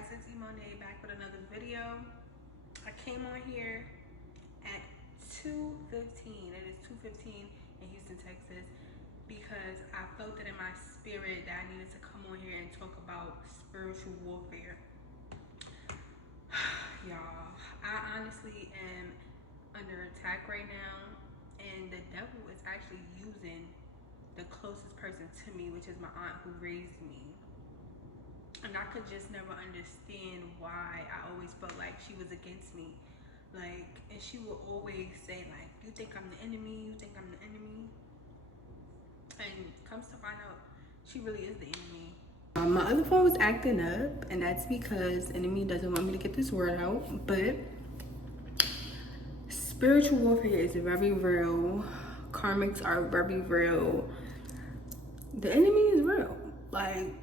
guys, it's Monet back with another video. I came on here at 2:15. It is 2:15 in Houston, Texas, because I felt it in my spirit that I needed to come on here and talk about spiritual warfare. Y'all, I honestly am under attack right now, and the devil is actually using the closest person to me, which is my aunt who raised me. And I could just never understand why I always felt like she was against me. Like, and she would always say, like, you think I'm the enemy, you think I'm the enemy. And comes to find out, she really is the enemy. My other phone was acting up, and that's because enemy doesn't want me to get this word out. But spiritual warfare is very real. Karmics are very real. The enemy is real. Like,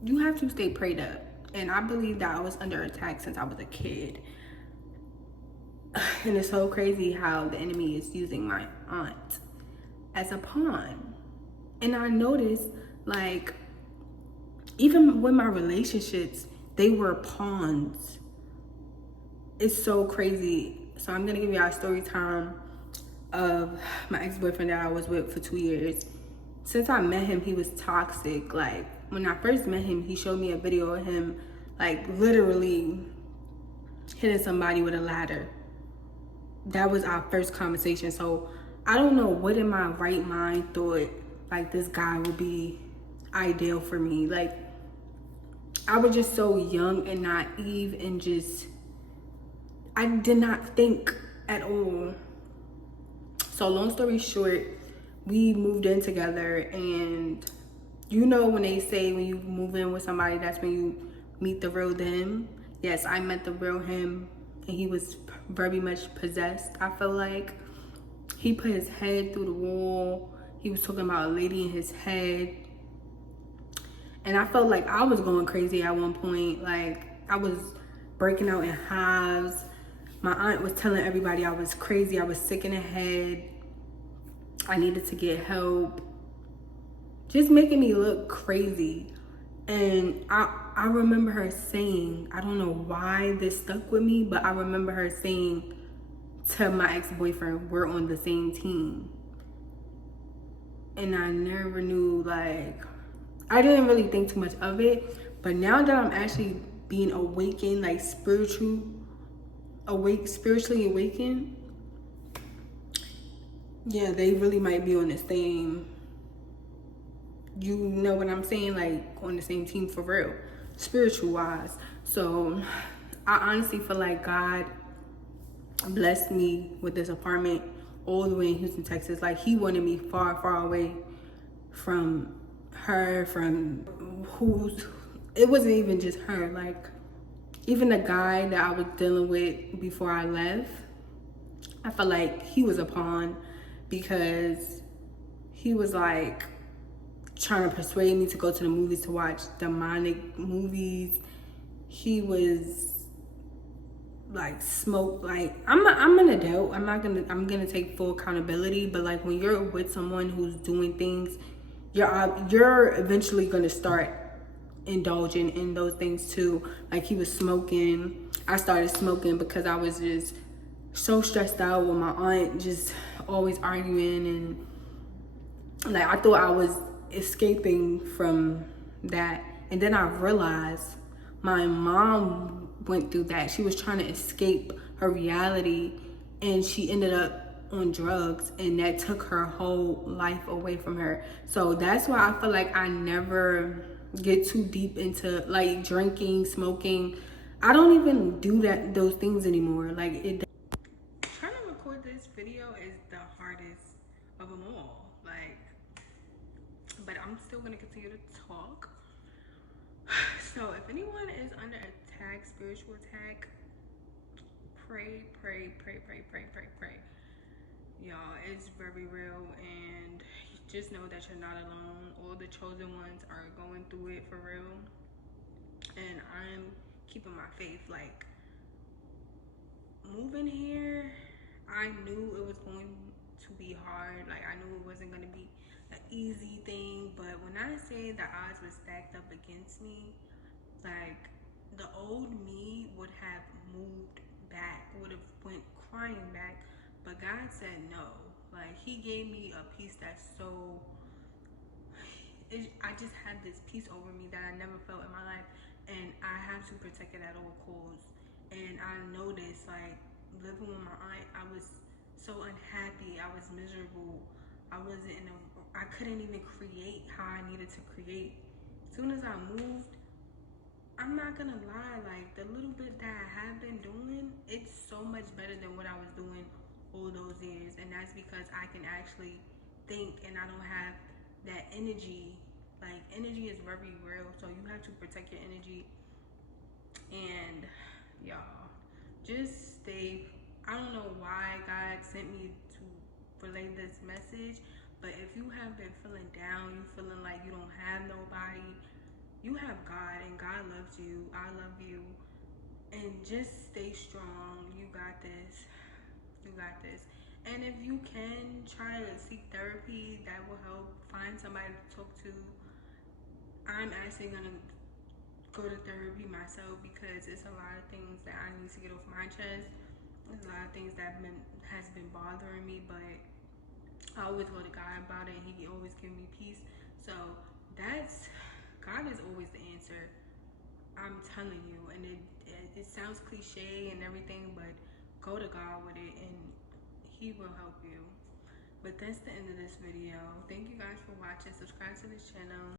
you have to stay prayed up. And I believe that I was under attack since I was a kid. And it's so crazy how the enemy is using my aunt as a pawn. And I noticed, like, even with my relationships, they were pawns. It's so crazy. So I'm gonna give y'all a story time of my ex-boyfriend that I was with for 2 years. Since I met him, he was toxic. Like, when I first met him, he showed me a video of him, like, literally hitting somebody with a ladder. That was our first conversation. So I don't know what in my right mind thought, like, this guy would be ideal for me. Like, I was just so young and naive and just, I did not think at all. So long story short, we moved in together, and you know when they say when you move in with somebody, that's when you meet the real them. Yes, I met the real him, and he was very much possessed. I felt like he put his head through the wall. He was talking about a lady in his head. And I felt like I was going crazy at one point. Like, I was breaking out in hives. My aunt was telling everybody I was crazy. I was sick in the head. I needed to get help. Just making me look crazy. And I remember her saying, I don't know why this stuck with me, but I remember her saying to my ex-boyfriend, we're on the same team. And I never knew, like, I didn't really think too much of it. But now that I'm actually being awakened, like spiritually awakened, yeah, they really might be on the same, you know what I'm saying, like on the same team for real, spiritual wise. So I honestly feel like God blessed me with this apartment all the way in Houston, Texas. Like, he wanted me far, far away from her, from it wasn't even just her, like even the guy that I was dealing with before I left, I felt like he was a pawn, because he was like trying to persuade me to go to the movies to watch demonic movies. He was like smoke, like I'm an adult. I'm gonna take full accountability, but like when you're with someone who's doing things, you're eventually gonna start indulging in those things too. Like, he was smoking. I started smoking because I was just so stressed out with my aunt just always arguing, and like I thought I was escaping from that. And then I realized my mom went through that. She was trying to escape her reality, and she ended up on drugs, and that took her whole life away from her. So that's why I feel like I never get too deep into like drinking, smoking. I don't even do those things anymore. Like, trying to record this video is the hardest of them all. Like, but I'm still gonna continue to talk. So if anyone is under attack, spiritual attack, pray, pray, pray, pray, pray, pray, pray. Y'all, it's very real, and just know that you're not alone. All the chosen ones are going through it for real, and I'm keeping my faith. Like, moving here, I knew it was going to be hard. Like, I knew it wasn't going to be an easy thing, but when I say the odds were stacked up against me, like, the old me would have moved back, would have went crying back, but God said no. Like, he gave me a peace that's so, I just had this peace over me that I never felt in my life, and I have to protect it at all costs. And I noticed, like, living with my aunt, I was so unhappy, I was miserable, I wasn't in a, I couldn't even create how I needed to create. As soon as I moved, I'm not gonna lie, like, the little bit that I have been doing, it's so much better than what I was doing all those years. And that's because I can actually think, and I don't have that energy. Like, energy is very real, so you have to protect your energy. And y'all, just stay. I don't know why God sent me to relay this message, but if you have been feeling down, you feeling like you don't have nobody, you have God, and God loves you. I love you. And just stay strong. You got this. You got this. And if you can, try to seek therapy. That will help. Find somebody to talk to. I'm actually gonna go to therapy myself because it's a lot of things that I need to get off my chest. There's a lot of things that has been bothering me, but I always go to God about it, and he always give me peace. So that's, God is always the answer. I'm telling you, and it sounds cliche and everything, but go to God with it, and he will help you. But that's the end of this video. Thank you guys for watching. Subscribe to this channel.